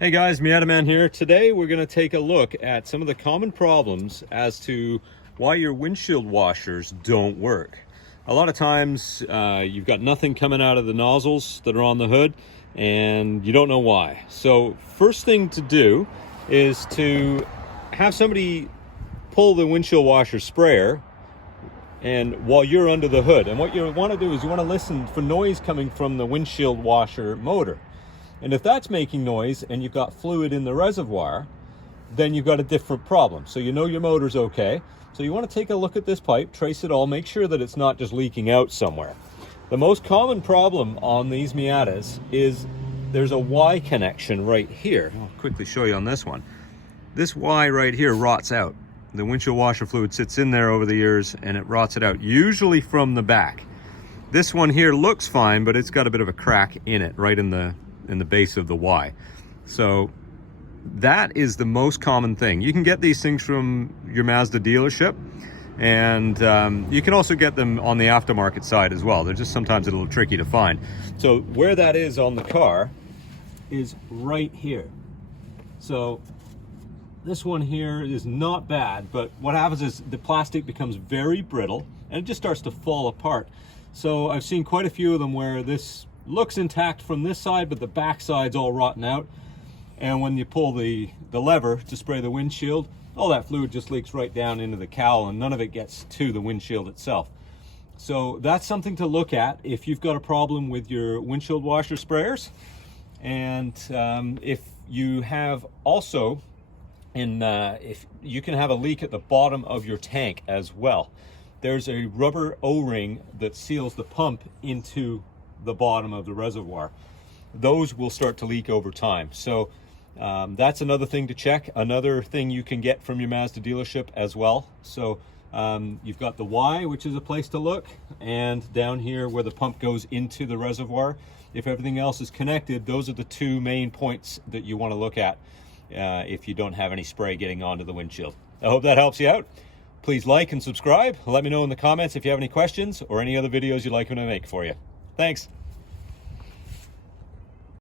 Hey guys, Miata Man here. Today we're going to take a look at some of the common problems as to why your windshield washers don't work. A lot of times you've got nothing coming out of the nozzles that are on the hood and you don't know why. So first thing to do is to have somebody pull the windshield washer sprayer and while you're under the hood. And what you want to do is you want to listen for noise coming from the windshield washer motor. And if that's making noise and you've got fluid in the reservoir, then you've got a different problem. So you know your motor's okay. So you want to take a look at this pipe, trace it all, make sure that it's not just leaking out somewhere. The most common problem on these Miatas is there's a Y connection right here. I'll quickly show you on this one. This Y right here rots out. The windshield washer fluid sits in there over the years and it rots it out, usually from the back. This one here looks fine, but it's got a bit of a crack in it, right in the base of the Y. So that is the most common thing. You can get these things from your Mazda dealership, and you can also get them on the aftermarket side as well. They're just sometimes a little tricky to find. So where that is on the car is right here. So this one here is not bad, but what happens is the plastic becomes very brittle and it just starts to fall apart. So I've seen quite a few of them where this looks intact from this side, but the back side's all rotten out. And when you pull the lever to spray the windshield, all that fluid just leaks right down into the cowl and none of it gets to the windshield itself. So that's something to look at if you've got a problem with your windshield washer sprayers. And if you have also, if you can have a leak at the bottom of your tank as well. There's a rubber O-ring that seals the pump into the bottom of the reservoir. Those will start to leak over time. So that's another thing to check. Another thing you can get from your Mazda dealership as well. So you've got the Y, which is a place to look, and down here where the pump goes into the reservoir. If everything else is connected, those are the two main points that you want to look at if you don't have any spray getting onto the windshield. I hope that helps you out. Please like and subscribe. Let me know in the comments if you have any questions or any other videos you'd like me to make for you. Thanks.